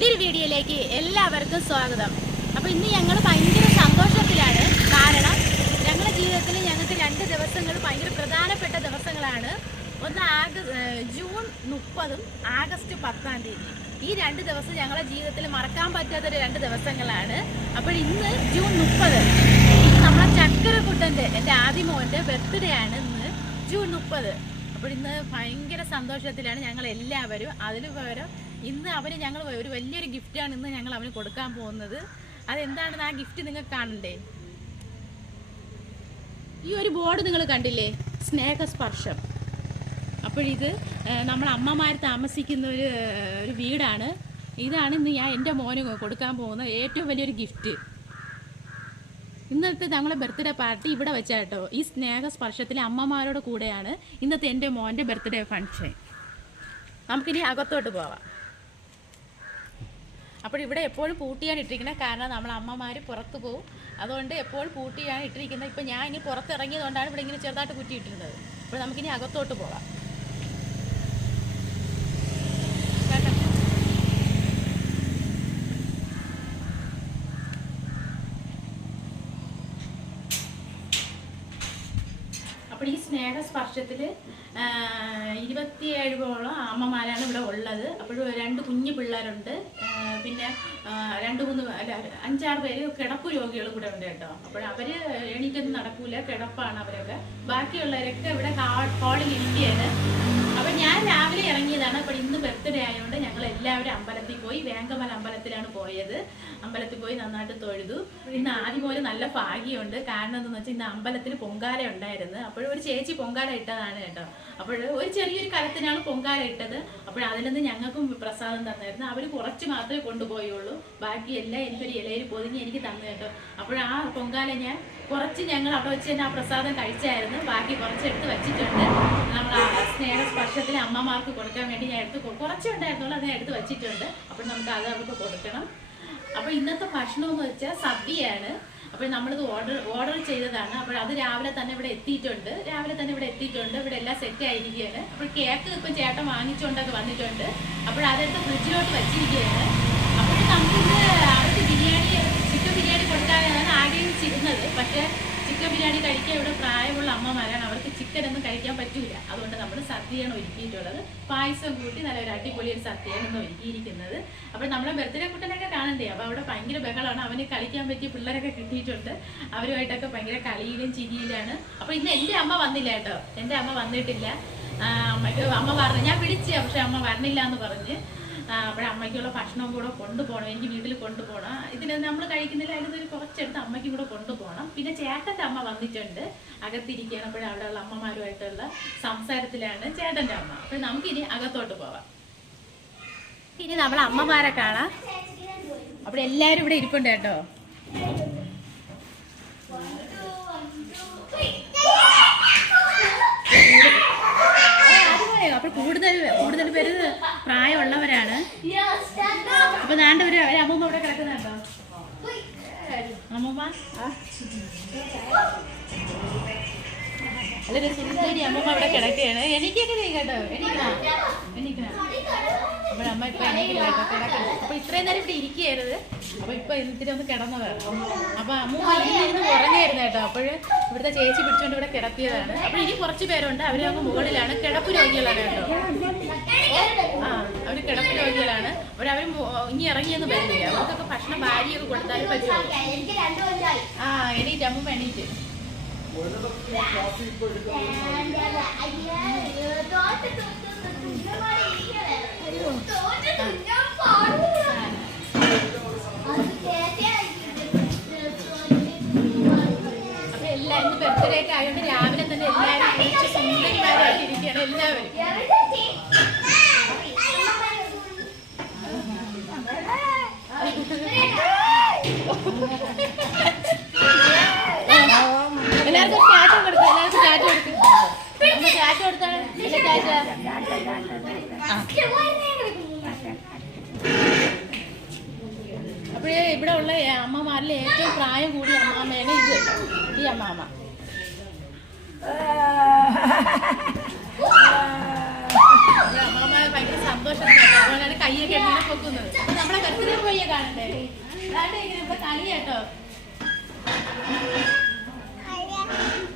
പുതിയൊരു വീഡിയോയിലേക്ക് എല്ലാവർക്കും സ്വാഗതം. അപ്പോൾ ഇന്ന് ഞങ്ങൾ ഭയങ്കര സന്തോഷത്തിലാണ്. കാരണം ഞങ്ങളുടെ ജീവിതത്തിൽ ഞങ്ങൾക്ക് രണ്ട് ദിവസങ്ങൾ ഭയങ്കര പ്രധാനപ്പെട്ട ദിവസങ്ങളാണ്. ഒന്ന് ആഗ ഏഹ് ജൂൺ മുപ്പതും ആഗസ്റ്റ് പത്താം തീയതി. ഈ രണ്ട് ദിവസം ഞങ്ങളുടെ ജീവിതത്തിൽ മറക്കാൻ പറ്റാത്തൊരു രണ്ട് ദിവസങ്ങളാണ്. അപ്പോൾ ഇന്ന് ജൂൺ മുപ്പത്. നമ്മളെ ചക്കരക്കുട്ടന്റെ എന്റെ ആദ്യമോന്റെ ബർത്ത്ഡേ ആണ് ഇന്ന് ജൂൺ മുപ്പത്. അപ്പോൾ ഇന്ന് ഭയങ്കര സന്തോഷത്തിലാണ് ഞങ്ങൾ എല്ലാവരും അതിന് പകരം ഇന്ന് അവന് ഞങ്ങൾ ഒരു വലിയൊരു ഗിഫ്റ്റാണ് ഇന്ന് ഞങ്ങൾ അവന് കൊടുക്കാൻ പോകുന്നത്. അതെന്താണെന്ന് ആ ഗിഫ്റ്റ് നിങ്ങൾക്ക് കാണണ്ടേ? ഈ ഒരു ബോർഡ് നിങ്ങൾ കണ്ടില്ലേ? സ്നേഹസ്പർശം. അപ്പോഴിത് നമ്മൾ അമ്മമാർ താമസിക്കുന്ന ഒരു ഒരു വീടാണ്. ഇതാണ് ഇന്ന് ഞാൻ എന്റെ മോന് കൊടുക്കാൻ പോകുന്ന ഏറ്റവും വലിയൊരു ഗിഫ്റ്റ് ഇന്നത്തെ ഞങ്ങളെ ബർത്ത്ഡേ പാർട്ടി ഇവിടെ വെച്ചാട്ടോ. ഈ സ്നേഹസ്പർശത്തിലെ അമ്മമാരോട് കൂടെയാണ് ഇന്നത്തെ എന്റെ മോന്റെ ബർത്ത്ഡേ ഫംഗ്ഷൻ നമുക്കിനി അകത്തോട്ട് പോവാം. അപ്പോൾ ഇവിടെ എപ്പോഴും പൂട്ടിയാണ് ഇട്ടിരിക്കുന്നത്. കാരണം നമ്മൾ അമ്മമാർ പുറത്ത് പോകും അതുകൊണ്ട് എപ്പോഴും പൂട്ടിയാണ് ഇട്ടിരിക്കുന്നത്. ഇപ്പം ഞാൻ ഇനി പുറത്തിറങ്ങിയതുകൊണ്ടാണ് ഇവിടെ ഇങ്ങനെ ചെറുതായിട്ട് കുറ്റിയിട്ടിരുന്നത്. അപ്പോൾ നമുക്കിനി അകത്തോട്ട് പോകാം. അപ്പോൾ ഈ സ്നേഹസ്പർശത്തിൽ ഇരുപത്തിയേഴോളം അമ്മമാരാണ് ഇവിടെ ഉള്ളത്. അപ്പോൾ രണ്ട് കുഞ്ഞു പിള്ളേരുണ്ട്. പിന്നെ രണ്ട് മൂന്ന് അല്ല അഞ്ചാറ് പേര് കിടപ്പ് രോഗികൾ കൂടെ ഉണ്ട് കേട്ടോ. അപ്പോൾ അവർ എണീക്കൊന്നും നടക്കൂല കിടപ്പാണ് അവരൊക്കെ. ബാക്കിയുള്ളവരൊക്കെ ഇവിടെ ഹാളിൽ ഇരിക്കുകയാണ് ഞാൻ രാവിലെ ഇറങ്ങിയതാണ്. അപ്പോൾ ഇന്ന് ബർത്ത്ഡേ ആയതുകൊണ്ട് ഞങ്ങൾ എല്ലാവരും അമ്പലത്തിൽ പോയി. വേങ്കമല അമ്പലത്തിലാണ് പോയത്. അമ്പലത്തിൽ പോയി നന്നായിട്ട് തൊഴുതു. ഇന്ന് ആദ്യം പോലെ നല്ല ഭാഗ്യമുണ്ട്. കാരണം എന്താണെന്ന് വെച്ചാൽ ഇന്ന് അമ്പലത്തിൽ പൊങ്കാല ഉണ്ടായിരുന്നു. അപ്പോൾ ഒരു ചേച്ചി പൊങ്കാല ഇട്ടതാണ് കേട്ടോ. അപ്പോൾ ഒരു ചെറിയൊരു കലത്തിനാണ് പൊങ്കാല ഇട്ടത്. അപ്പോൾ അതിൽ നിന്ന് ഞങ്ങൾക്കും പ്രസാദം തന്നായിരുന്നു. അവർ കുറച്ച് മാത്രമേ കൊണ്ടുപോയുള്ളൂ. ബാക്കി എല്ലാം എനിക്കൊരു ഇലയിൽ പൊതിഞ്ഞ് എനിക്ക് തന്നു കേട്ടോ. അപ്പോൾ ആ പൊങ്കാല ഞാൻ കുറച്ച് ഞങ്ങൾ അവിടെ വെച്ച് തന്നെ ആ പ്രസാദം കഴിച്ചായിരുന്നു. ബാക്കി കുറച്ചെടുത്ത് വെച്ചിട്ടുണ്ട്. നമ്മൾ ആ സ്നേഹസ്പർശത്തിൽ അമ്മമാർക്ക് കൊടുക്കാൻ വേണ്ടി ഞാൻ എടുത്ത് കുറച്ചുണ്ടായിരുന്നുള്ളൂ കുറച്ചേ അത് ഞാൻ എടുത്ത് വെച്ചിട്ടുണ്ട്. അപ്പോൾ നമുക്ക് അത് അവർക്ക് കൊടുക്കണം. അപ്പോൾ ഇന്നത്തെ ഭക്ഷണം എന്ന് വെച്ചാൽ സദ്യയാണ്. അപ്പോൾ നമ്മളിത് ഓർഡർ ഓർഡർ ചെയ്തതാണ്. അപ്പോൾ അത് രാവിലെ തന്നെ ഇവിടെ എത്തിയിട്ടുണ്ട്. രാവിലെ തന്നെ ഇവിടെ എത്തിയിട്ടുണ്ട്. ഇവിടെ എല്ലാം സെറ്റ് ആയിരിക്കുകയാണ്. അപ്പോൾ കേക്ക് ഇപ്പം ചേട്ടൻ വാങ്ങിച്ചുകൊണ്ടൊക്കെ വന്നിട്ടുണ്ട്. അപ്പോൾ അതെടുത്ത് ഫ്രിഡ്ജിലോട്ട് വെച്ചിരിക്കുകയാണ്. അപ്പോൾ നമുക്കിത് കൊടുക്കാനാണ് ആഗ്രഹിച്ചിരുന്നത് പക്ഷേ ചിക്കൻ ബിരിയാണി കഴിക്കാൻ ഇവിടെ പ്രായമുള്ള അമ്മമാരാണ്. അവർക്ക് ചിക്കൻ ഒന്നും കഴിക്കാൻ പറ്റില്ല അതുകൊണ്ട് നമ്മൾ സദ്യയാണ് ഒരുക്കിയിട്ടുള്ളത്. പായസം കൂട്ടി നല്ല ഒരു അടിപൊളി ഒരു സദ്യയാണ് ഇന്ന് ഒരുക്കിയിരിക്കുന്നത്. അപ്പോൾ നമ്മുടെ ബർത്ത്ഡേ കുട്ടനൊക്കെ കാണണ്ടേ? അപ്പോൾ അവിടെ ഭയങ്കര ബഹളമാണ്. അവന് കളിക്കാൻ പറ്റിയ പിള്ളേരൊക്കെ കിട്ടിയിട്ടുണ്ട്. അവരുമായിട്ടൊക്കെ ഭയങ്കര കളിയിലും ചിരിയിലാണ്. അപ്പോൾ ഇന്ന് എന്റെ അമ്മ വന്നില്ല കേട്ടോ. എന്റെ അമ്മ വന്നിട്ടില്ല. അമ്മയ്ക്ക് അമ്മ പറഞ്ഞു ഞാൻ വിളിച്ചു. പക്ഷേ അമ്മ വരണില്ല എന്ന് പറഞ്ഞ്. അപ്പോൾ അമ്മയ്ക്കുള്ള ഭക്ഷണവും കൂടെ കൊണ്ടുപോകണം. എനിക്ക് വീട്ടിൽ കൊണ്ടുപോകണം. ഇതിൽ നമ്മൾ കഴിക്കുന്നില്ല അതിൽ ഒരു കുറച്ചെടുത്ത് അമ്മയ്ക്ക് കൂടെ കൊണ്ടുപോകണം. പിന്നെ ചേട്ടന്റെ അമ്മ വന്നിട്ടുണ്ട്. അകത്തിരിക്കുകയാണ്. അപ്പോൾ അവിടെയുള്ള അമ്മമാരുമായിട്ടുള്ള സംസാരത്തിലാണ് ചേട്ടന്റെ അമ്മ. അപ്പോൾ നമുക്കിനി അകത്തോട്ട് പോവാം. ഇനി നമ്മൾ അമ്മമാരെ കാണാം. അവിടെ എല്ലാവരും ഇവിടെ ഇരിപ്പുണ്ട് കേട്ടോ. അപ്പോൾ കൂടുതൽ കൂടുതൽ പേര് പ്രായമുള്ളവരാണ്. അപ്പൊ ദാണ്ട് ഒരു അമ്മൂമ്മ ഇവിടെ കിടക്കുന്നുണ്ടോ? അമ്മൂമ്മ? അല്ലൊരു സുന്ദരി അമ്മൂമ്മ അവിടെ കിടക്കുകയാണ്. എനിക്കൊക്കെ നീ കേട്ടോ എണീക്കണം? എണീക്കണം? അപ്പോൾ അമ്മ ഇപ്പൊ എണീക്കില്ല ഇത്രയും നേരം ഇവിടെ ഇരിക്കുകയായിരുന്നു അപ്പൊ ഇപ്പൊ ഇത്തിരി ഒന്ന് കിടന്നത്. അപ്പൊ അമ്മ ഇരുന്ന് ഉറങ്ങായിരുന്നു കേട്ടോ. അപ്പോൾ ഇവിടുത്തെ ചേച്ചി പിടിച്ചോണ്ട് ഇവിടെ കിടത്തിയതാണ്. അപ്പൊ ഇനി കുറച്ച് പേരുണ്ട്. അങ്ങ് മുകളിലാണ്. കിടപ്പ് രോഗികളാണ് കേട്ടോ. ആ അവർ കിടപ്പ് രോഗികളാണ്. അവർ അവർ ഇനി ഇറങ്ങിയെന്ന് വരുന്നില്ല. അവർക്കൊക്കെ ഭക്ഷണം ഭാര്യയൊക്കെ കൊടുത്താലും പറ്റുമോ ആ എണീറ്റ്. അമ്മ എണീറ്റ്. അപ്പൊ എല്ലാവരും ഇന്ന് ബർത്ത്ഡേ ഒക്കെ ആയതുകൊണ്ട് രാവിലെ തന്നെ എല്ലാവരും കുളിച്ച് സുന്ദരിമാരായിട്ട് ഇരിക്കുകയാണ് എല്ലാവരും എല്ലാവർക്കും ടാറ്റ കൊടുക്കും എല്ലാവർക്കും ടാറ്റ കൊടുക്കും. ടാറ്റ കൊടുത്താണ്. അപ്പോഴേ ഇവിടെ ഉള്ള അമ്മമാരിൽ ഏറ്റവും പ്രായം കൂടിയ അമ്മാമ്മയാണ് ഇത് ഈ അമ്മാമ്മ ഇവിടെ അമ്മാമ്മ ഭയങ്കര സന്തോഷത്തിലാണ് അതുകൊണ്ടാണ് കൈയൊക്കെ എങ്ങനെ പൊക്കുന്നത് അപ്പൊ നമ്മളെ ബർത്ത്ഡേ പോയി കാണണ്ടേ അതാണ്ട് ഇങ്ങനെ ഇവിടെ കളി കേട്ടോ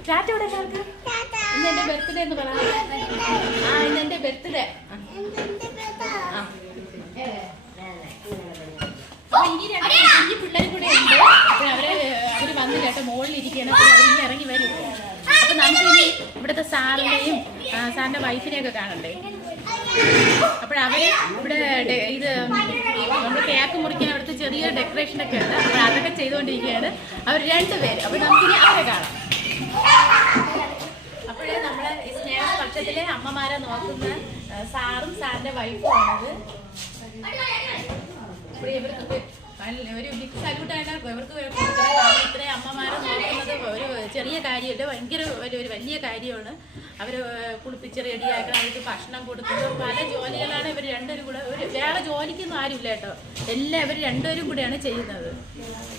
ചാറ്റ ഇവിടെ എല്ലാവർക്കും ഇന്ന് എന്റെ ബർത്ത്ഡേ എന്ന് പറ? ആ ഇന്ന് എന്റെ ബർത്ത്ഡേ അപ്പൊ ഇനി രണ്ട് കുഞ്ഞു പിള്ളേരും കൂടെ ഉണ്ട്. അവർ അവർ വന്നില്ല കേട്ടോ മുകളിൽ ഇരിക്കുകയാണ്. അവർ ഇനി ഇറങ്ങി വരും. അപ്പൊ നമുക്ക് ഇനി ഇവിടുത്തെ സാറിന്റെയും സാറിന്റെ വൈഫിനെയൊക്കെ കാണണ്ടേ? അപ്പോഴവര് ഇവിടെ ഇത് നമ്മൾ കേക്ക് മുറിക്കാൻ അവിടുത്തെ ചെറിയ ഡെക്കറേഷൻ ഒക്കെ ഉണ്ട്. അപ്പോൾ അതൊക്കെ ചെയ്തുകൊണ്ടിരിക്കുകയാണ്. അവർ രണ്ടുപേര്. അപ്പോൾ നമുക്കിനി അവരെ കാണാം അപ്പോഴേ നമ്മളെ ഈ സ്നേഹപക്ഷത്തിലെ അമ്മമാരെ നോക്കുന്ന സാറും സാറിന്റെ വൈഫും ആണത് ഇവർക്ക് ഒരു ബിഗ് സല്യൂട്ടായിട്ട് ഇവർക്ക് കൊടുക്കണം. കാരണം ഇത്രയും അമ്മമാരെ നോക്കുന്നത്. ഒരു ചെറിയ കാര്യമല്ല ഭയങ്കര ഒരു ഒരു വലിയ കാര്യമാണ്. അവർ കുളിപ്പിച്ച് റെഡിയാക്കണം അവർക്ക് ഭക്ഷണം കൊടുക്കുന്നത് പല ജോലികളാണ് ഇവർ രണ്ടുപേരും കൂടെ ഒരു വേറെ ജോലിക്കൊന്നും ആരുമില്ല കേട്ടോ. എല്ലാം ഇവർ രണ്ടുപേരും കൂടെയാണ് ചെയ്യുന്നത്.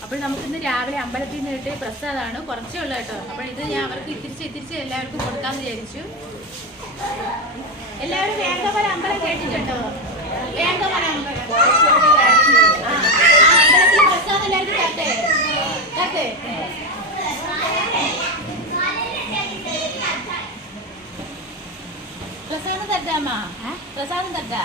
അപ്പോൾ നമുക്കിന്ന് രാവിലെ അമ്പലത്തിൽ നിന്ന് കിട്ടിയ പ്രസാദമാണ് കുറച്ചേ ഉള്ളൂ കേട്ടോ. അപ്പോൾ ഇത് ഞാൻ അവർക്ക് ഇത്തിരിച്ച് ഇത്തിരിച്ച് എല്ലാവർക്കും കൊടുക്കാമെന്ന് വിചാരിച്ചു. എല്ലാവരും വേണ്ടപോലെ അമ്പലം കേട്ടിട്ടോ വേണ്ട പോലെ അമ്പലം ആ, അമ്പലത്തിൽ പ്രസാദം എല്ലാവർക്കും തരട്ടെ? ప్రసాదం తగ్గా ప్రసాదం తగ్గా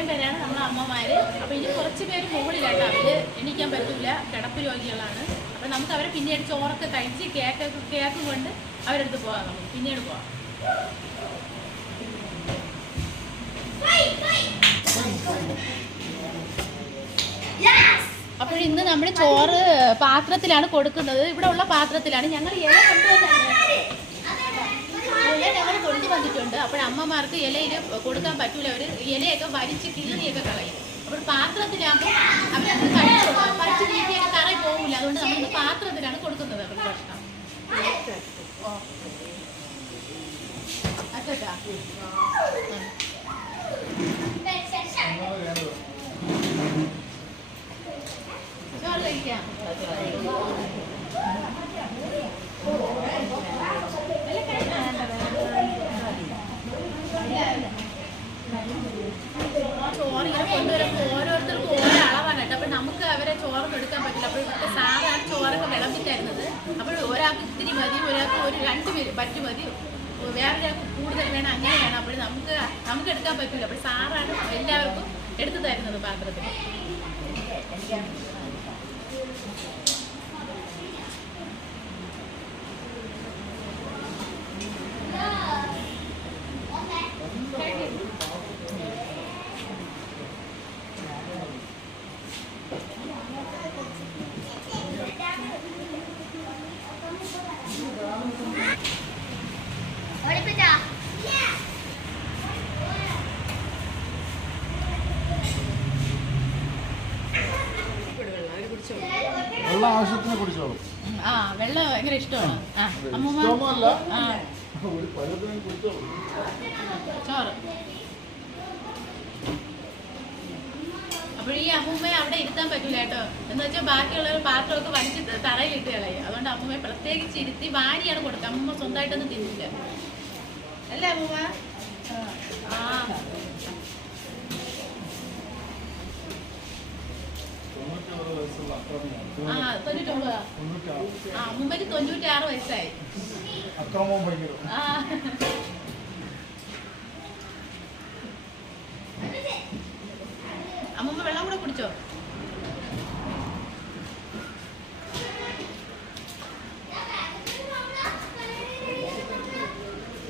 ഇത്രയും പേരാണ് നമ്മളെ അമ്മമാർ അപ്പോൾ ഇനി കുറച്ച് പേര് മുകളിലാണ് അവർ എണീക്കാൻ പറ്റില്ല കിടപ്പ് രോഗികളാണ്. അപ്പോൾ നമുക്ക് അവരെ പിന്നീട് ചോറൊക്കെ കഴിച്ച് കേക്ക് കേക്ക് കൊണ്ട് അവരെടുത്ത് പോകാം നമുക്ക്. പിന്നീട് പോകാം അപ്പോൾ ഇന്ന് നമ്മൾ ചോറ് പാത്രത്തിലാണ് കൊടുക്കുന്നത്. ഇവിടെ ഉള്ള പാത്രത്തിലാണ്. ഞങ്ങൾ ഇല കൊണ്ടുവന്നാണ് ഞങ്ങൾ കൊണ്ടുവന്നിട്ടുണ്ട് അപ്പോൾ അമ്മമാർക്ക് ഇലയിൽ കൊടുക്കാൻ പറ്റൂല. അവർ ഇലയൊക്കെ വരിച്ച് കീറിയൊക്കെ കളയും. അപ്പോൾ പാത്രത്തിലാകുമ്പോൾ അവരത് കഴിച്ചു വലിച്ച് കീറിയൊക്കെ കറി പോകില്ല അതുകൊണ്ട് നമ്മൾ പാത്രത്തിലാണ് കൊടുക്കുന്നത് അവർക്ക് ഭക്ഷണം. ഓ. അച്ചോട്ടാ ചോറ് കഴിക്കാം ആ ചോറ് ഇങ്ങനെ കൊണ്ടുവരുമ്പോൾ ഓരോരുത്തർക്കും ഓരോ അളവാണ് കേട്ടോ അപ്പോൾ നമുക്ക് അവരെ ചോറൊന്നും എടുക്കാൻ പറ്റില്ല അപ്പോൾ ഇവിടുത്തെ സാധാരണ ചോറൊക്കെ വിളമ്പി തരുന്നത് അപ്പോൾ ഒരാൾക്ക് ഇത്തിരി മതി ഒരാൾക്ക് ഒരു രണ്ട് പേര് പറ്റ് മതി വേറൊരാൾക്ക് കൂടുതൽ വേണം അങ്ങനെയാണ് അപ്പോൾ നമുക്ക് നമുക്ക് എടുക്കാൻ പറ്റില്ല അപ്പോൾ സാറാണ് എല്ലാവർക്കും എടുത്തു തരുന്നത് പാത്രത്തിൽ വെള്ളം ആവശ്യത്തിന് കുടിച്ചോളും ആ വെള്ളം ഭയങ്കര ഇഷ്ടമാണ്. ആ അമ്മൂമ്മ. ആ. ഒരു പലതിനും കുടിച്ചോളും ചോറ്. അപ്പോൾ ഈ അമ്മൂമ്മയെ അവിടെ ഇരുത്താൻ പറ്റില്ല കേട്ടോ. എന്ന് വെച്ചാൽ ബാക്കിയുള്ളവർ പാത്രമൊക്കെ വലിച്ച് തറയിലിട്ട് കളയും. അതുകൊണ്ട് അമ്മൂമ്മയെ പ്രത്യേകിച്ച് ഇരുത്തി വാരിയാണ് കൊടുക്കുക. അമ്മൂമ്മ സ്വന്തമായിട്ടൊന്നും തിന്നില്ല. അല്ലേ അമ്മൂമ്മ? ആ. തൊണ്ണൂറ്റൊമ്പതാ. തൊണ്ണൂറ്റാറ് വയസ്സായി. അക്രമവും ഭയങ്കര. അമ്മൂമ്മ വെള്ളം കൂടെ കുടിച്ചോ?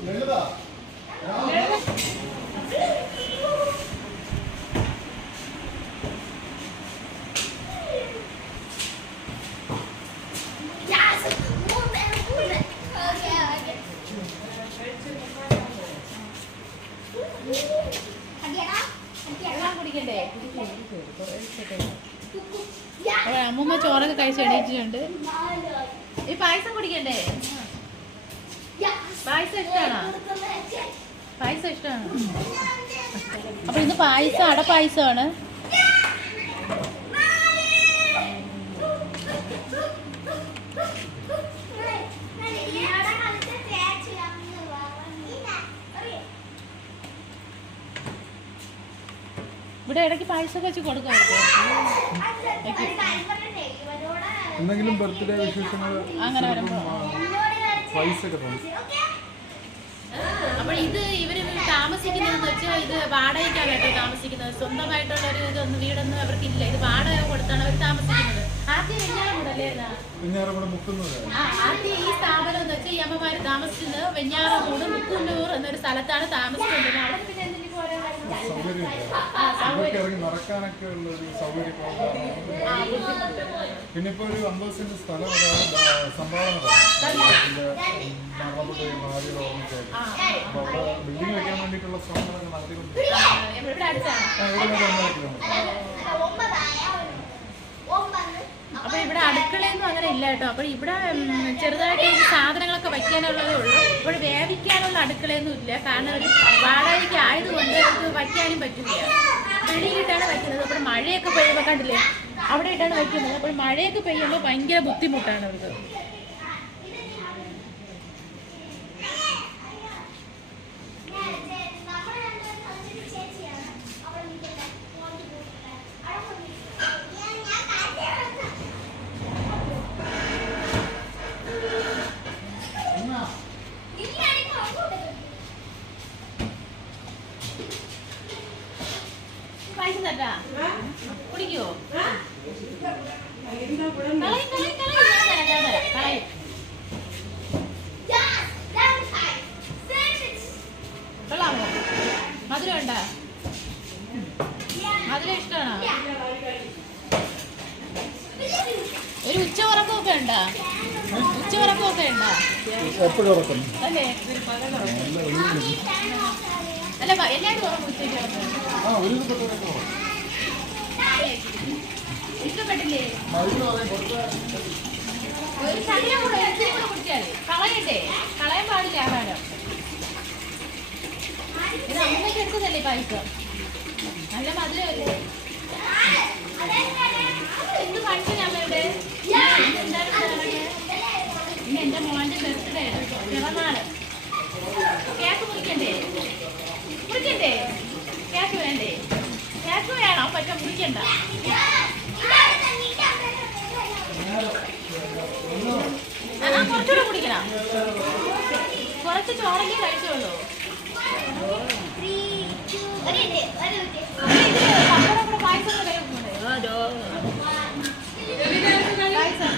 Lalita Yes! Move it, move it. Okay, okay. അടിയടാ, അടിയടാ. വെള്ളം കുടിക്കണ്ടേ Yeah. അപ്പോൾ അമ്മൂമ്മ ചോറൊക്കെ കഴിച്ച് എണീറ്റിട്ടുണ്ട് ഈ പായസം കുടിക്കണ്ടേ Yeah. പായസം ഇഷ്ടമാണോ പായസം ഇഷ്ടമാണോ അപ്പൊ ഇന്ന് പായസം അടപ്പായസമാണ് ഇവിടെ ഇടയ്ക്ക് പായസമൊക്കെ വെച്ച് കൊടുക്കാം. എന്തെങ്കിലും ബർത്ത്ഡേ വിശേഷങ്ങൾ അങ്ങനെ വരുമ്പോ. പൈസ ഒക്കെ തോന്നും അപ്പോൾ ഇത് താമസിക്കുന്നതെന്ന് വെച്ചാൽ ഇത് വാടകയ്ക്കാണ് കേട്ടോ താമസിക്കുന്നത്. സ്വന്തമായിട്ടുള്ള ഒരു ഇതൊന്നും വീടൊന്നും അവർക്കില്ല. ഇത് വാടക കൊടുത്താണ് അവർ താമസിക്കുന്നത്. ആദ്യം വെഞ്ഞാറം കൂടല്ലേ ഇതാ? പിന്നേറെ ആ, ആദ്യം ഈ സ്ഥാപനം എന്ന് വെച്ചാൽ ഈ അമ്മമാര് താമസിക്കുന്നത് വെഞ്ഞാറമൂട് മുക്കുന്നൂർ എന്നൊരു സ്ഥലത്താണ് താമസിക്കുന്നത് അവിടെ സൗകര്യമില്ല ഇറങ്ങി നടക്കാനൊക്കെ ഉള്ള ഒരു ബുദ്ധിമുട്ട് പിന്നെ ഇപ്പോൾ ഒരു അമ്പത് സെന്റ് സ്ഥലം സംഭാവന തന്നു ഇതിന്റെ മറന്നുപോയി ഭാര്യ ഓർമ്മിച്ചായിട്ട് ആ അപ്പൊ അവിടെ ബിൽഡിംഗ് വെക്കാൻ വേണ്ടിയിട്ടുള്ള ശ്രമങ്ങളൊക്കെ നടത്തിക്കൊണ്ടിരിക്കും ആ, ഇവിടെ അടുക്കളയൊന്നും അങ്ങനെ ഇല്ല കേട്ടോ. അപ്പൊ ഇവിടെ ചെറുതായിട്ട് ഈ സാധനങ്ങളൊക്കെ വയ്ക്കാനുള്ളതേ ഉള്ളൂ. ഇവിടെ വേവിക്കാനുള്ള അടുക്കളയൊന്നും ഇല്ല. കാരണം ഒരു വാടകയ്ക്ക് ആയതുകൊണ്ട് നമുക്ക് വയ്ക്കാനും പറ്റില്ല. വെളിയിട്ടാണ് വയ്ക്കുന്നത്. അപ്പോൾ മഴയൊക്കെ പെയ്യുമ്പോൾ കണ്ടില്ലേ? അവിടെ ഇട്ടാണ് വയ്ക്കുന്നത്. അപ്പോൾ മഴയൊക്കെ പെയ്യുമ്പോൾ ഭയങ്കര ബുദ്ധിമുട്ടാണ് അവർക്ക് പൈസ തട്ടാ കുടിക്കുവോ കളയും കളയും കളയും ഞാൻ തരാം ഞാൻ തരാം കളയും കൊള്ളാമോ മധുരം ഉണ്ടോ മധുരം ഇഷ്ടമാണോ ഒരു ഉച്ച ഉച്ച ഉറക്കമൊക്കെ ഉണ്ടോ? എപ്പോഴും ഉറക്കുന്നു. അല്ലേ? എല്ലാവരും ഉച്ചയ്ക്ക് ഒരു ദിവസത്തെ ഉറക്കും ഇഷ്ടപ്പെട്ടില്ലേ മരുന്ന് പറയും കൊടുത്ത ഒരു ശകലം കൂടെ ഇച്ചിരി കൂടെ കുടിച്ചാൽ കളയട്ടെ. കളയാൻ പാടില്ല ആഹാരം ഇത് അമ്മയ്ക്ക് എടുത്തതല്ലേ പായസം? നല്ല മധുരമല്ലേ? എന്ത് ഫംഗ്ഷൻ എന്റെ മോന്റെ ബർത്ത്ഡേ പിറന്നാൾ. കേക്ക് മുറിക്കണ്ടേ? മുറിക്കണ്ടേ? കേക്ക് വേണ്ടേ? കേക്ക് വേണം പക്ഷെ മുറിക്കണ്ട. ആ കുറച്ചുകൂടെ കുടിക്കണം. കുറച്ച് ചോറല്ലേ കഴിച്ചോളൂ. കൂടെ പായസം കൂടെ കഴിക്കുന്നുണ്ട് പായസം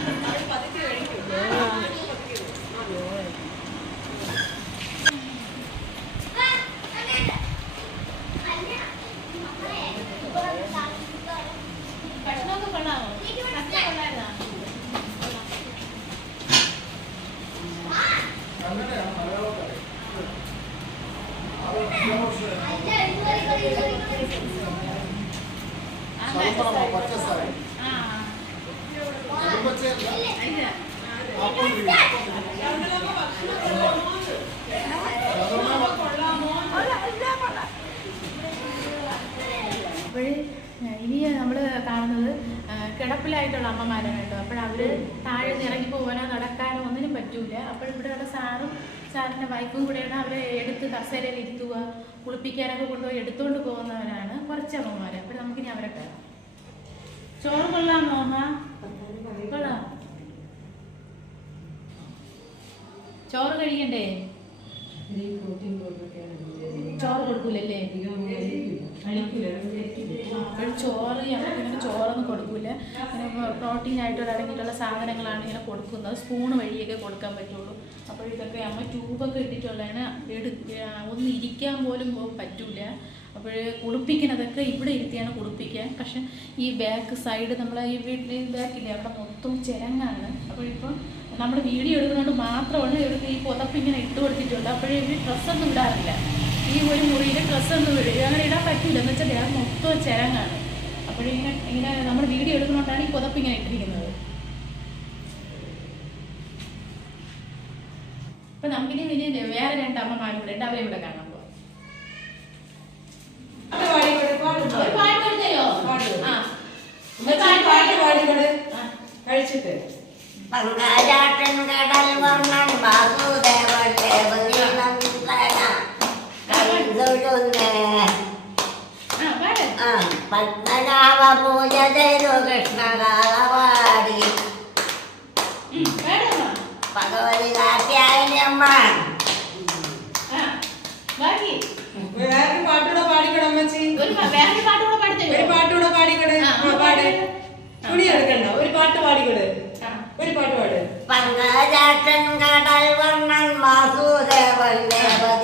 ഭക്ഷണമൊക്കെ കൊള്ളാമോ ഭക്ഷണം കൊള്ളായിരുന്നോ അങ്ങനെയാണ് മലയാളക്കാരെ ആ, ശർക്കര പച്ചസാരി ആ കുടുംബ ഇല്ല. അപ്പം അപ്പോൾ ഇനി നമ്മൾ കാണുന്നത് ആ, കിടപ്പിലായിട്ടുള്ള അമ്മമാരാണ് കേട്ടോ അപ്പോൾ അവർ താഴെ നിന്ന് ഇറങ്ങി പോകാനോ നടക്കാനോ ഒന്നിനും പറ്റൂല അപ്പോൾ ഇവിടെയുള്ള സാറും സാറിന്റെ വൈഫും കൂടെയാണ് അവരെ എടുത്ത് കസേരയിൽ ഇരുത്തുക കുളിപ്പിക്കാനൊക്കെ കൊണ്ടുപോയി എടുത്തുകൊണ്ട് പോകുന്നവരാണ് കുറച്ച് അമ്മമാർ അപ്പോൾ നമുക്കിനി അവരെ കാണാം. ചോറ് കൊള്ളാം മോമ. കൊള്ളാം. ചോറ് കഴിക്കണ്ടേ ചോറ് കൊടുക്കൂലല്ലേ? അപ്പോൾ ചോറ് ഞങ്ങൾക്ക് ഇങ്ങനെ ചോറൊന്നും കൊടുക്കില്ല ഇങ്ങനെ പ്രോട്ടീൻ ആയിട്ട് അടങ്ങിയിട്ടുള്ള സാധനങ്ങളാണ് ഇങ്ങനെ കൊടുക്കുന്നത്. സ്പൂൺ വഴിയൊക്കെ കൊടുക്കാൻ പറ്റുള്ളൂ. അപ്പോൾ ഇതൊക്കെ അമ്മ ട്യൂബൊക്കെ ഇട്ടിട്ടുള്ളതാണ് എടു ഒന്ന് ഇരിക്കാൻ പോലും പറ്റില്ല പറ്റൂല. അപ്പോൾ കുളിപ്പിക്കുന്നതൊക്കെ ഇവിടെ ഇരുത്തിയാണ് കുളിപ്പിക്കാൻ പക്ഷെ ഈ ബാക്ക് സൈഡ് നമ്മൾ ഈ വീട്ടിൽ ബാക്കില്ലേ അവിടെ മൊത്തം ചിരങ്ങാണ്. അപ്പോൾ ഇപ്പോൾ നമ്മൾ വീഡിയോ എടുക്കുന്നതുകൊണ്ട് മാത്രമാണ് ഇവർക്ക് ഈ പുതപ്പ് ഇങ്ങനെ ഇട്ട് കൊടുത്തിട്ടുണ്ട് അപ്പോഴേ ഇവർ ഡ്രസ്സൊന്നും ഇടാറില്ല. ഈ ഒരു മുറിയിൽ ഡ്രസ്സൊന്നും ഇടുക അങ്ങനെ ഇടാൻ പറ്റില്ല എന്ന് വെച്ചാൽ ഞാൻ മൊത്തം ചിരങ്ങാണ് അപ്പോഴിങ്ങനെ ഇങ്ങനെ നമ്മൾ വീഡിയോ എടുക്കുന്നതുകൊണ്ടാണ് ഈ പുതപ്പ് ഇങ്ങനെ ഇട്ടിരിക്കുന്നത്. അപ്പൊ നമുക്കിനി ഇനി വേറെ രണ്ട് അമ്മമാരും കൂടെ ഉണ്ട്. അവരെ ഇവിടെ. ആ. കഴിച്ചിട്ട്. പങ്കാജാട്ടൻ കടൽ വർണൻ വാസുദേവൻ ദേവതീനം കൈതൊഴുന്നേ ആ, പാട്. ആ പത്മനാഭ പൂജ ചെയ്തു കൃഷ്ണകാലവാടി. ഭഗവതി കാത്യായനമ്മ ആ, ബാക്കി. വേറെ പാട്ടൂടെ പാടിക്കട അമ്മച്ചി. ഒരു പ- വേറെ പാട്ട് കൂടെ ഒരു പാട്ടൂടെ പാടിക്കട. ആ, തുണി എടുക്കണ്ട ഒരു പാട്ട് പാടിക്കട്. ഒരു പാട്ട് പാട്. പങ്കാജാട്ടൻ കടൽ വർണൻ വാസുദേവൻ ദേവതീനം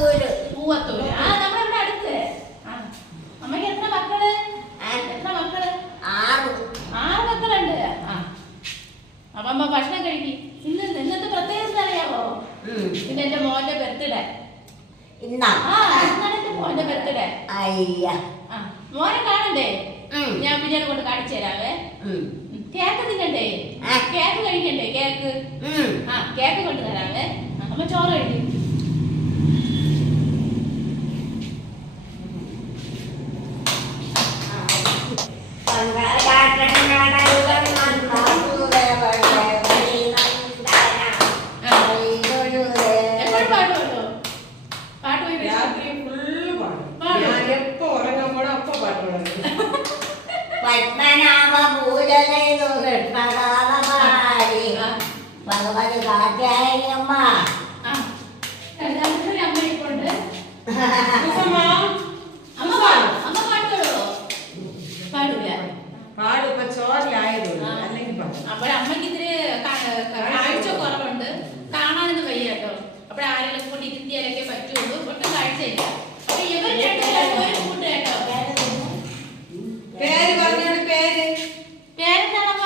todos പത്മനാഭ പൂജ ചെയ്തു കൃഷ്ണകാലമാരി. ഭഗവതി കാത്യായനിയമ്മ ആ. രണ്ടാമത്തെ അമ്മ ഇരിപ്പുണ്ട് കുസുമ, അമ്മ പാടും. അമ്മ പാടുമല്ലോ പാടൂല പാട്. ഇപ്പൊ ചോറിലായതുള്ളൂ അല്ലെങ്കിൽ അമ്മയ്ക്ക് ഇതിന് കാഴ്ച കുറവുണ്ട്. കാണാനൊന്നും വയ്യ കേട്ടോ. അപ്പോൾ ആരെങ്കിലും കൊണ്ട് ഇരുത്തിയാലൊക്കെ പറ്റുള്ളൂ. ഒട്ടും കാഴ്ചയില്ല അപ്പൊ ഇവർ രണ്ടുപേരും ഒരു കൂട്ട് കേട്ടോ പേര് പറഞ്ഞോട് പേര് പേരെന്താണമ്മ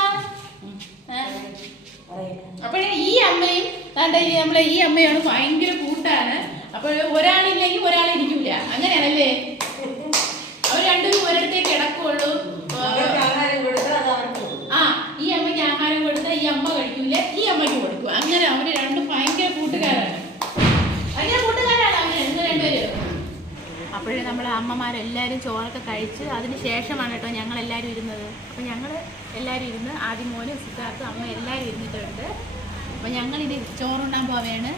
അപ്പോഴേ ഈ അമ്മയും താണ്ട ഈ നമ്മളെ ഈ അമ്മയാണ് ഭയങ്കര കൂട്ടാണ്. അപ്പോൾ ഒരാളില്ലെങ്കിൽ ഒരാൾ ഇരിക്കൂല. അങ്ങനെയാണല്ലേ? അവർ രണ്ടുപേരും ഒരിടത്തേ കിടക്കുള്ളൂ. ആ ഈ അമ്മയ്ക്ക് ആഹാരം കൊടുത്താൽ ഈ അമ്മ കഴിക്കൂല ഈ അമ്മയ്ക്ക് കൊടുക്കും. അങ്ങനെ അവർ രണ്ടും ഭയങ്കര കൂട്ടുകാരാണ്. ഭയങ്കര കൂട്ടുകാരാണ് അവർ എന്ത് രണ്ടുപേരും. അപ്പോഴേ നമ്മൾ അമ്മമാരെല്ലാവരും ചോറൊക്കെ കഴിച്ച് അതിന് ശേഷമാണ് കേട്ടോ ഞങ്ങൾ എല്ലാവരും ഇരുന്നത്. അപ്പോൾ ഞങ്ങൾ എല്ലാവരും ഇരുന്ന് ആദ്യം മോനും സിദ്ധാർത്ഥും അമ്മ എല്ലാവരും ഇരുന്നിട്ടുണ്ട്. അപ്പോൾ ഞങ്ങളിത് ചോറുണ്ടാൻ പോവുകയാണ്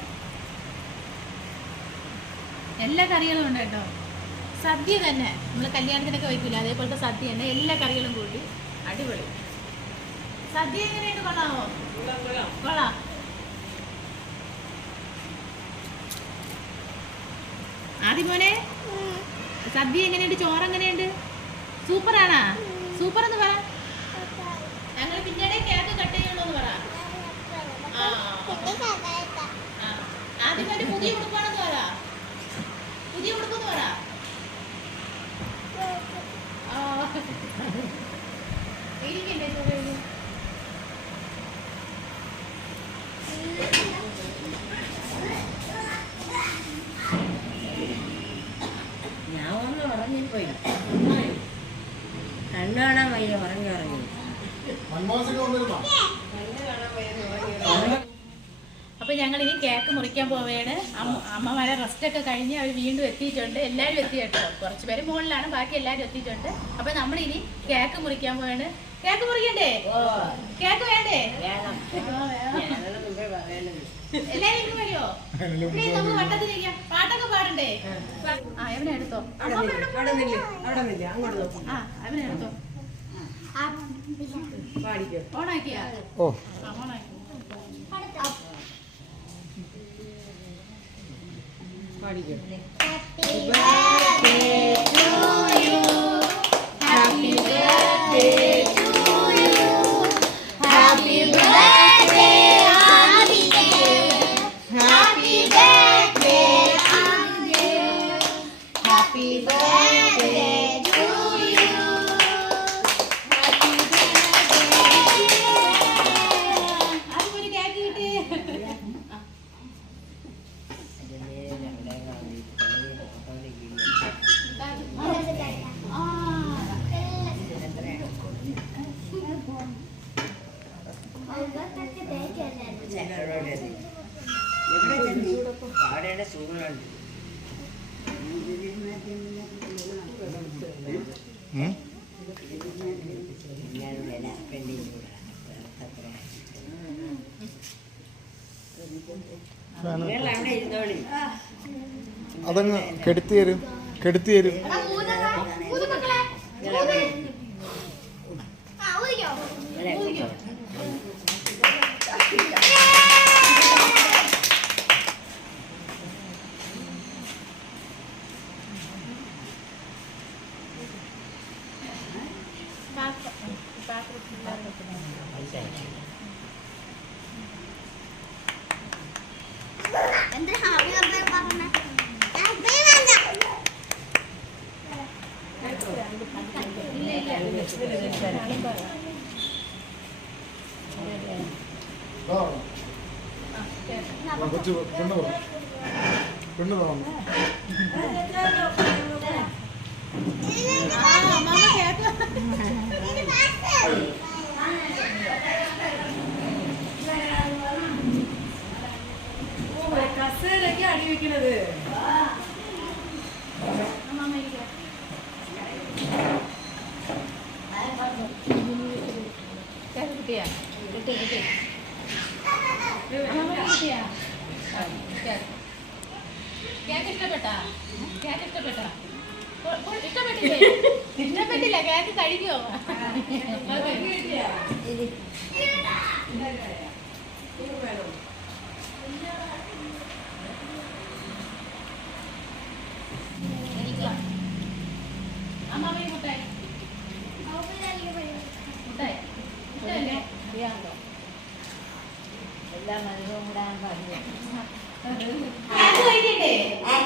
എല്ലാ കറികളും ഉണ്ട് കേട്ടോ. സദ്യ തന്നെ. നമ്മൾ കല്യാണത്തിനൊക്കെ വയ്ക്കില്ല അതേപോലത്തെ സദ്യ തന്നെ. എല്ലാ കറികളും കൂട്ടി അടിപൊളി. സദ്യ എങ്ങനെയുണ്ട്? കൊള്ളാമോ? കൊള്ളാം. ആദ്യം മോനെ സദ്യ എങ്ങനെയുണ്ട്? ചോറ് എങ്ങനെയുണ്ട്? സൂപ്പറാണാ? സൂപ്പർ എന്ന് പറ. ഞങ്ങൾ പിന്നീട് കേക്ക് കട്ട് ചെയ്യണോ എന്ന് പറ ആ ആ. ആദ്യം ഒരു പുതിയ ഉടുപ്പാണെന്ന് പറ പുതിയ ഉടുപ്പെന്ന് പറ. ഇരിക്കണ്ടേ ഞാൻ ഒന്ന് ഉറങ്ങിപ്പോയി കണ്ണു കാണാൻ വയ്യ ഉറങ്ങി ഉറങ്ങി മൻമോഹൻ സിംഗ് വന്നിരുന്നോ അപ്പൊ ഞങ്ങൾ ഇനി കേക്ക് മുറിക്കാൻ പോവുകയാണ് അമ്മ- അമ്മമാരെ റെസ്റ്റ് ഒക്കെ കഴിഞ്ഞ് അവർ വീണ്ടും എത്തിയിട്ടുണ്ട്. എല്ലാവരും എത്തി കേട്ടോ കുറച്ച് പേര് മുകളിലാണ് ബാക്കി എല്ലാവരും എത്തിയിട്ടുണ്ട്. അപ്പൊ നമ്മൾ ഇനി കേക്ക് മുറിക്കാൻ പോവാണ്. കേക്ക് മുറിക്കണ്ടേ? കേക്ക് വേണ്ടേ? എല്ലാരും ഇങ്ങ് വരുമോ ഇനി നമുക്ക് വട്ടത്തിലിരിക്കാം. പാട്ടൊക്കെ പാടണ്ടേ? ആ എടുത്തോ. അവിടെ നില്ല അവിടെ നില്ല അങ്ങോട്ട് നോക്കും. ആ അവനെ എടുത്തോ. പാടിക്കോ. ഓണാക്കിയാ? ഓ ആ ഓണാക്കി പാടിക്കോ? അതങ്ങ് കെടുത്തി തരും കെടുത്തി തരും ഇവിടെ എത്തിക്കോട്ടെ. എന്ത് ഹാപ്പി ബർത്ത്ഡേ പറഞ്ഞ ഹാപ്പി ബർത്ത്ഡേ ആ. ആ, കൊച്ചു പെണ്ണ് പറ പെണ്ണ് പറഞ്ഞു കസേരൊക്കെ അടി വെക്കണത് കേക്ക് കിട്ടിയാ കിട്ടി കിട്ടി അമ്മ കിട്ടിയാ ആ, കേക്ക് കേക്ക് ഇഷ്ടപ്പെട്ടാ കേക്ക് ഇഷ്ടപ്പെട്ടാ കൊ- കൊ- ഇഷ്ടപ്പെട്ടില്ലേ ഇഷ്ടപ്പെട്ടില്ല കേക്ക് കഴിക്കുമോ അമ്മ മുട്ടായി മുട്ടായി ഇഷ്ടമല്ലേ എല്ലാം മരുന്നും കൂടെ പറഞ്ഞു കേക്ക് കഴിക്കണ്ടേ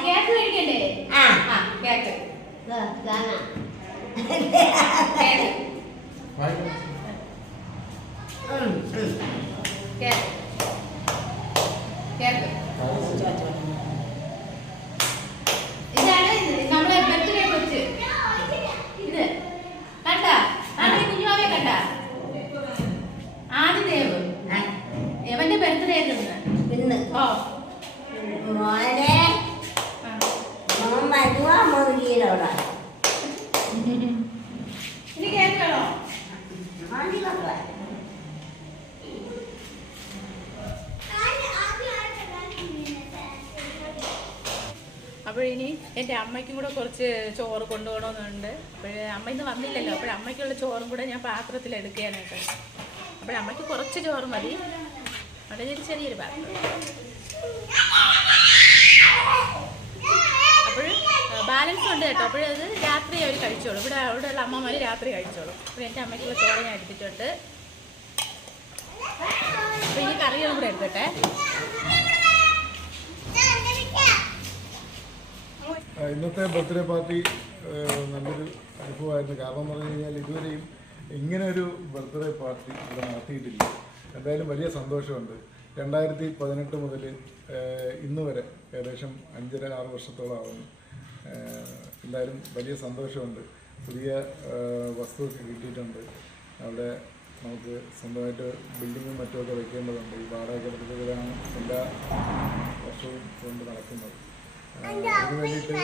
കേക്ക് കഴിക്കണ്ടേ ആ ആ കേക്ക് കാണാം കേക്ക് വായിക്കണം കേക്ക് കേക്ക് ഇതാണ് നമ്മളെ ബർത്ത്ഡേ കൊച്ച് ഇത് കണ്ട ആദ്യം കുഞ്ഞുമാവെ കണ്ട ആദിദേവ് എവന്റെ ബർത്ത്ഡേ ഇന്ന് ഇന്ന് ഓ മോനെ ആ. മോൻ വരുവാ മുറുകിയിലവിടെ ഇനി കേക്ക് വേണോ ആണ്ടി കൊണ്ടുവാ അപ്പോഴിനി എന്റെ അമ്മയ്ക്കും കൂടെ കുറച്ച് ചോറ് കൊണ്ടുപോകണമെന്നുണ്ട്. അപ്പോഴേ അമ്മ ഇന്ന് വന്നില്ലല്ലോ. അപ്പോൾ അമ്മയ്ക്കുള്ള ചോറും കൂടെ ഞാൻ പാത്രത്തിൽ എടുക്കുകയാണെങ്കിൽ അപ്പോൾ അമ്മയ്ക്ക് കുറച്ച് ചോറ് മതി. അവിടെ ഒരു ചെറിയൊരു പാത്രം. അപ്പോൾ ബാലൻസ് ഉണ്ട് കേട്ടോ. അപ്പോഴത് രാത്രി അവർ കഴിച്ചോളൂ. ഇവിടെ അവിടെയുള്ള അമ്മമാർ രാത്രി കഴിച്ചോളൂ. അപ്പോൾ എന്റെ അമ്മയ്ക്കുള്ള ചോറ് ഞാൻ എടുത്തിട്ടുണ്ട്. അപ്പോൾ ഈ കറികളും കൂടെ എടുക്കട്ടെ. ഇന്നത്തെ ബർത്ത്ഡേ പാർട്ടി നല്ലൊരു അനുഭവമായിരുന്നു. കാരണം എന്ന് പറഞ്ഞു കഴിഞ്ഞാൽ ഇതുവരെയും ഇങ്ങനെ ഒരു ബർത്ത്ഡേ പാർട്ടി ഇവിടെ നടത്തിയിട്ടില്ല. എന്തായാലും വലിയ സന്തോഷമുണ്ട്. രണ്ടായിരത്തി പതിനെട്ട് മുതൽ ഇന്ന് വരെ ഏകദേശം അഞ്ചര ആറ് വർഷത്തോളം ആവുന്നു. എന്തായാലും വലിയ സന്തോഷമുണ്ട്. പുതിയ വസ്തുവൊക്കെ കിട്ടിയിട്ടുണ്ട്. അവിടെ നമുക്ക് സ്വന്തമായിട്ട് ബിൽഡിങ്ങും മറ്റുമൊക്കെ വെക്കേണ്ടതുണ്ട്. ഈ വാടക കൊടുത്തതിലാണ് എല്ലാ വർഷവും കൊണ്ട് നടക്കുന്നത്. അതിനു വേണ്ടിയിട്ട്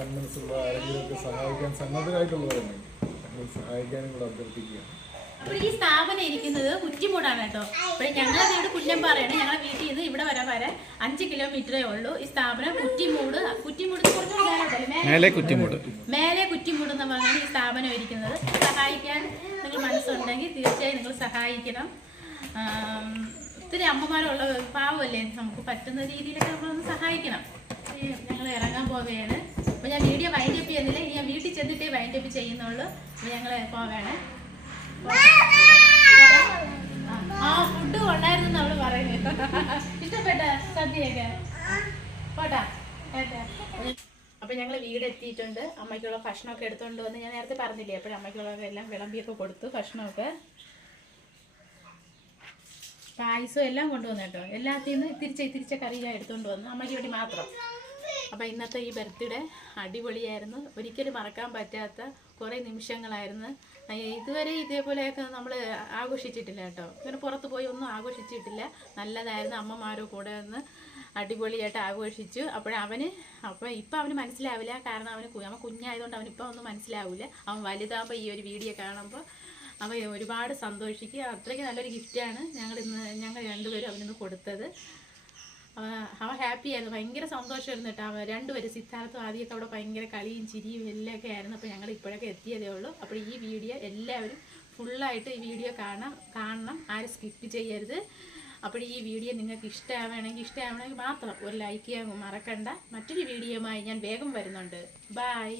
സന്മനസ്സുള്ള ആരെങ്കിലുമൊക്കെ സഹായിക്കാൻ സന്നദ്ധരായിട്ടുള്ളവരുണ്ടെങ്കിൽ ഞങ്ങൾ സഹായിക്കാനും കൂടെ അഭ്യർത്ഥിക്കുകയാണ്. അപ്പോൾ ഈ സ്ഥാപനം ഇരിക്കുന്നത് കുറ്റിമൂടാണ് കേട്ടോ. അപ്പോൾ ഇവിടെ വീട് കുഞ്ഞമ്പാറയാണ് ഞങ്ങളെ വീട്ടിൽ നിന്ന് ഇവിടെ വരാൻ വരെ അഞ്ച് കിലോമീറ്ററേ ഉള്ളൂ. ഈ സ്ഥാപനം കുറ്റിമൂട് കുറ്റിമൂട്? മേലെ കുറ്റിമൂട്. മേലെ കുറ്റിമൂട് എന്ന് പറഞ്ഞാണ് ഈ സ്ഥാപനം ഇരിക്കുന്നത്. സഹായിക്കാൻ നിങ്ങൾ മനസ്സുണ്ടെങ്കിൽ തീർച്ചയായും നിങ്ങൾ സഹായിക്കണം. ആം, ഒത്തിരി അമ്മമാരുള്ള പാവമല്ലേ? നമുക്ക് പറ്റുന്ന രീതിയിലൊക്കെ നമ്മളൊന്ന് സഹായിക്കണം. ഞങ്ങൾ ഇറങ്ങാൻ പോവുകയാണ്. അപ്പോൾ ഞാൻ വീഡിയോ വൈൻഡപ്പ് ചെയ്യുന്നില്ല. ഇനി ഞാൻ വീട്ടിൽ ചെന്നിട്ടേ വൈൻഡപ്പ് ചെയ്യുന്നുള്ളൂ. അപ്പോൾ ഞങ്ങൾ പോവേണേ. ആ ഫുഡ് കൊണ്ടായിരുന്നു അവൾ പറയുന്നത് ഇഷ്ടപ്പെട്ട സദ്യയൊക്കെ. പോട്ടാ. അപ്പൊ ഞങ്ങൾ വീട് എത്തിയിട്ടുണ്ട്. അമ്മയ്ക്കുള്ള ഭക്ഷണമൊക്കെ എടുത്തോണ്ട് വന്ന് ഞാൻ നേരത്തെ പറഞ്ഞില്ലേ അപ്പോൾ അമ്മയ്ക്കുള്ളവരെ എല്ലാം വിളമ്പിയൊക്കെ കൊടുത്തു ഭക്ഷണമൊക്കെ. പായസം എല്ലാം കൊണ്ടുവന്നു കേട്ടോ. എല്ലാത്തിൽ നിന്ന് തിരിച്ച തിരിച്ച കറി ഞാൻ എടുത്തുകൊണ്ട് വന്നു. അമ്മയ്ക്ക് വേണ്ടി മാത്രം. അപ്പം ഇന്നത്തെ ഈ ബർത്ത്ഡേ അടിപൊളിയായിരുന്നു. ഒരിക്കലും മറക്കാൻ പറ്റാത്ത കുറേ നിമിഷങ്ങളായിരുന്നു. ഇതുവരെ ഇതേപോലെയൊക്കെ നമ്മൾ ആഘോഷിച്ചിട്ടില്ല കേട്ടോ. ഇങ്ങനെ പുറത്ത് പോയി ഒന്നും ആഘോഷിച്ചിട്ടില്ല. നല്ലതായിരുന്നു. അമ്മമാരും കൂടെ ഒന്ന് അടിപൊളിയായിട്ട് ആഘോഷിച്ചു. അപ്പോഴവന് അപ്പോൾ ഇപ്പം അവന് മനസ്സിലാവില്ല. കാരണം അവന് അവൻ കുഞ്ഞായതുകൊണ്ട് അവനിപ്പോൾ ഒന്നും മനസ്സിലാവില്ല അവൻ വലുതാകുമ്പോൾ ഈ ഒരു വീഡിയോ കാണുമ്പോൾ അവൻ ഒരുപാട് സന്തോഷിക്കുക. അത്രയ്ക്ക് നല്ലൊരു ഗിഫ്റ്റാണ് ഞങ്ങൾ ഇന്ന് ഞങ്ങൾ രണ്ടുപേരും അവനിന്ന് കൊടുത്തത്. അവൻ ഹാപ്പി ആയിരുന്നു. ഭയങ്കര സന്തോഷമായിരുന്നു കേട്ടോ അവ രണ്ടുപേരും സിദ്ധാർത്ഥം ആദ്യമൊക്കെ അവിടെ ഭയങ്കര കളിയും ചിരിയും എല്ലാം ഒക്കെ ആയിരുന്നു. അപ്പോൾ ഞങ്ങൾ ഇപ്പോഴൊക്കെ എത്തിയതേ ഉള്ളൂ. അപ്പോൾ ഈ വീഡിയോ എല്ലാവരും ഫുള്ളായിട്ട് ഈ വീഡിയോ കാണാം കാണണം. ആരും സ്കിപ്പ് ചെയ്യരുത്. അപ്പോൾ ഈ വീഡിയോ നിങ്ങൾക്ക് ഇഷ്ടമാവണമെങ്കിൽ ഇഷ്ടമാവണമെങ്കിൽ മാത്രം ഒരു ലൈക്ക് ചെയ്യാൻ മറക്കണ്ട. മറ്റൊരു വീഡിയോയുമായി ഞാൻ വേഗം വരുന്നുണ്ട്. ബായ്